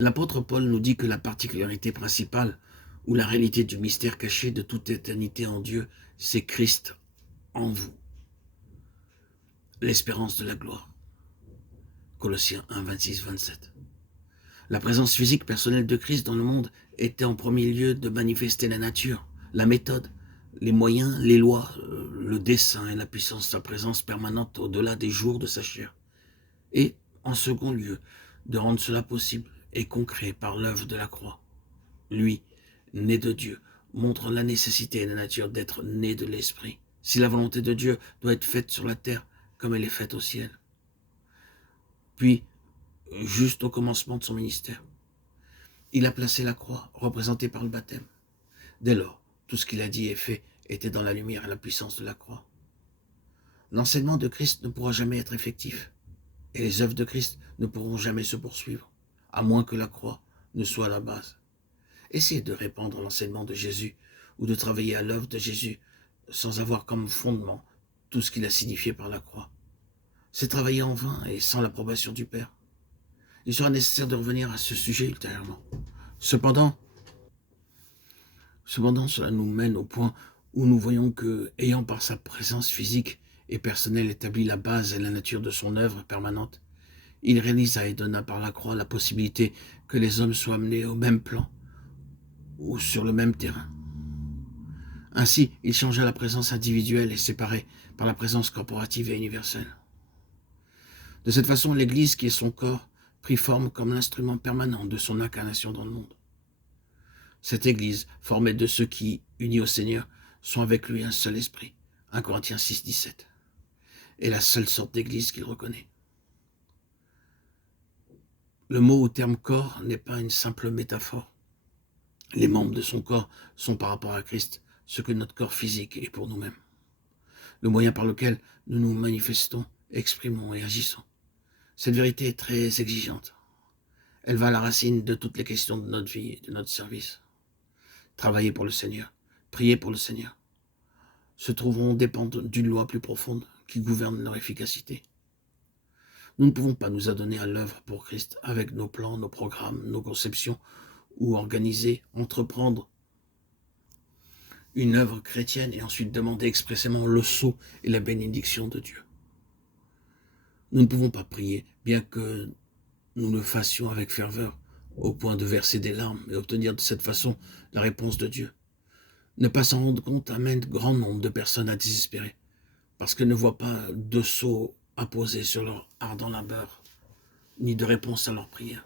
L'apôtre Paul nous dit que la particularité principale ou la réalité du mystère caché de toute éternité en Dieu, c'est Christ en vous, l'espérance de la gloire. Colossiens 1, 26, 27. La présence physique personnelle de Christ dans le monde était en premier lieu de manifester la nature, la méthode, les moyens, les lois, le dessein et la puissance de sa présence permanente au-delà des jours de sa chair. Et, en second lieu, de rendre cela possible et concret par l'œuvre de la croix. Lui, né de Dieu, montre la nécessité et la nature d'être né de l'Esprit. Si la volonté de Dieu doit être faite sur la terre comme elle est faite au ciel. Puis, juste au commencement de son ministère, il a placé la croix, représentée par le baptême. Dès lors, tout ce qu'il a dit et fait était dans la lumière et la puissance de la croix. L'enseignement de Christ ne pourra jamais être effectif, et les œuvres de Christ ne pourront jamais se poursuivre, à moins que la croix ne soit la base. Essayez de répandre l'enseignement de Jésus ou de travailler à l'œuvre de Jésus sans avoir comme fondement tout ce qu'il a signifié par la croix. C'est travailler en vain et sans l'approbation du Père. Il sera nécessaire de revenir à ce sujet ultérieurement. Cependant, cela nous mène au point où nous voyons que, ayant par sa présence physique et personnelle établi la base et la nature de son œuvre permanente, il réalisa et donna par la croix la possibilité que les hommes soient amenés au même plan ou sur le même terrain. Ainsi, il changea la présence individuelle et séparée par la présence corporative et universelle. De cette façon, l'Église, qui est son corps, prit forme comme l'instrument permanent de son incarnation dans le monde. Cette Église, formée de ceux qui, unis au Seigneur, sont avec lui un seul esprit, 1 Corinthiens 6, 17, est la seule sorte d'Église qu'il reconnaît. Le mot ou terme corps n'est pas une simple métaphore. Les membres de son corps sont par rapport à Christ ce que notre corps physique est pour nous-mêmes. Le moyen par lequel nous nous manifestons, exprimons et agissons. Cette vérité est très exigeante. Elle va à la racine de toutes les questions de notre vie et de notre service. Travailler pour le Seigneur, prier pour le Seigneur, se trouveront dépendre d'une loi plus profonde qui gouverne leur efficacité. Nous ne pouvons pas nous adonner à l'œuvre pour Christ avec nos plans, nos programmes, nos conceptions, ou organiser, entreprendre une œuvre chrétienne et ensuite demander expressément le sceau et la bénédiction de Dieu. Nous ne pouvons pas prier, bien que nous le fassions avec ferveur, au point de verser des larmes et obtenir de cette façon la réponse de Dieu. Ne pas s'en rendre compte amène grand nombre de personnes à désespérer, parce qu'elles ne voient pas de sceau apposé sur leur ardent labeur, ni de réponse à leurs prières.